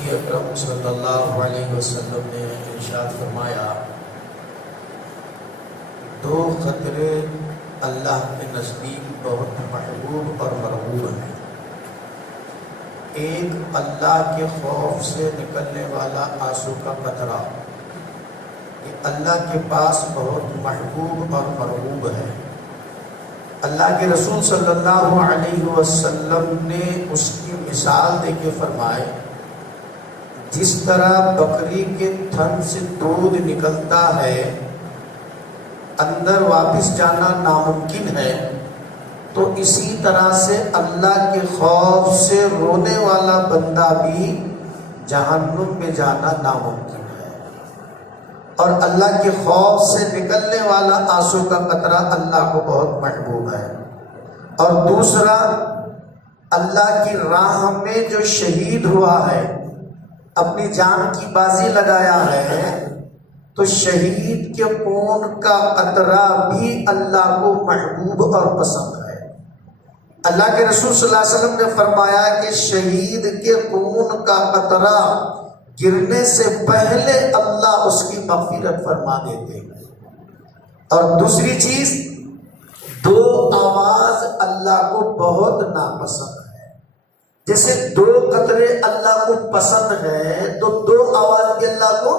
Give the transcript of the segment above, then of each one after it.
نبی اکرم صلی اللہ علیہ وسلم نے ارشاد فرمایا، دو خطرے اللہ کے نزدیک بہت محبوب اور مرغوب ہیں۔ ایک اللہ کے خوف سے نکلنے والا آنسو کا قطرہ، یہ اللہ کے پاس بہت محبوب اور مرغوب ہے۔ اللہ کے رسول صلی اللہ علیہ وسلم نے اس کی مثال دے کے فرمائے، جس طرح بکری کے تھن سے دودھ نکلتا ہے، اندر واپس جانا ناممکن ہے، تو اسی طرح سے اللہ کے خوف سے رونے والا بندہ بھی جہنم میں جانا ناممکن ہے، اور اللہ کے خوف سے نکلنے والا آنسو کا قطرہ اللہ کو بہت محبوب ہے۔ اور دوسرا، اللہ کی راہ میں جو شہید ہوا ہے، اپنی جان کی بازی لگایا ہے، تو شہید کے خون کا قطرہ بھی اللہ کو محبوب اور پسند ہے۔ اللہ کے رسول صلی اللہ علیہ وسلم نے فرمایا کہ شہید کے خون کا قطرہ گرنے سے پہلے اللہ اس کی مغفرت فرما دیتے ہیں۔ اور دوسری چیز، دو آواز اللہ کو بہت ناپسند ہے۔ جیسے دو قطرے اللہ کو پسند ہے، تو دو آواز بھی اللہ کو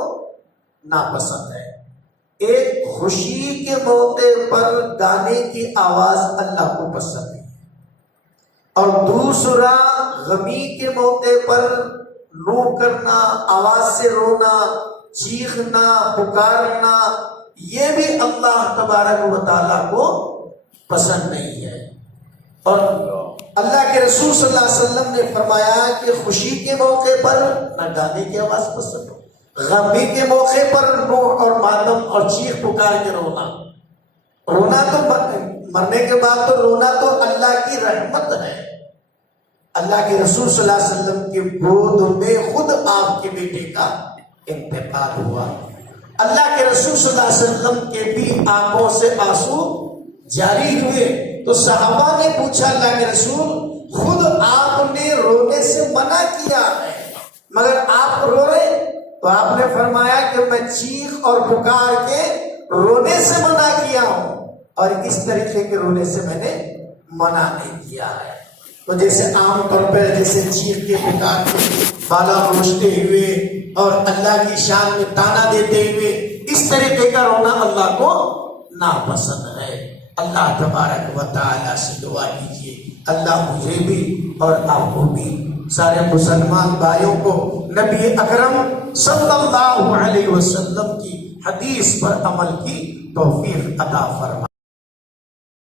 ناپسند ہے۔ ایک خوشی کے موقع پر گانے کی آواز اللہ کو پسند ہے، اور دوسرا غمی کے موقع پر رو کرنا، آواز سے رونا، چیخنا، پکارنا، یہ بھی اللہ تبارک و تعالیٰ کو پسند نہیں ہے۔ اور اللہ کے رسول صلی اللہ علیہ وسلم نے فرمایا کہ خوشی کے موقع پر نہ گانے کی آواز پسند ہو، غمی کے موقع پر نوح اور ماتم اور چیخ پکار کے رونا تو مرنے کے بعد تو رونا تو اللہ کی رحمت ہے۔ اللہ کے رسول صلی اللہ علیہ وسلم کی گود میں خود آپ کے بیٹے کا انتقال ہوا، اللہ کے رسول صلی اللہ علیہ وسلم کے بھی آنکھوں سے آنسو جاری ہوئے، تو صحابہ نے پوچھا، اللہ کے رسول خود آپ نے رونے سے منع کیا ہے مگر آپ رو رہے؟ تو آپ نے فرمایا کہ میں چیخ اور پکار کے رونے سے منع کیا ہوں، اور اس طریقے کے رونے سے میں نے منع نہیں کیا ہے۔ تو جیسے عام طور پر جیسے چیخ کے پکار کے بالا پوچھتے ہوئے اور اللہ کی شان میں تانا دیتے ہوئے، اس طریقے کا رونا اللہ کو ناپسند ہے۔ اللہ تبارک و تعالیٰ سے دعا کیجیے، اللہ مجھے بھی اور آپ کو بھی، سارے مسلمان بھائیوں کو نبی اکرم صلی اللہ علیہ وسلم کی حدیث پر عمل کی توفیق عطا فرمائے۔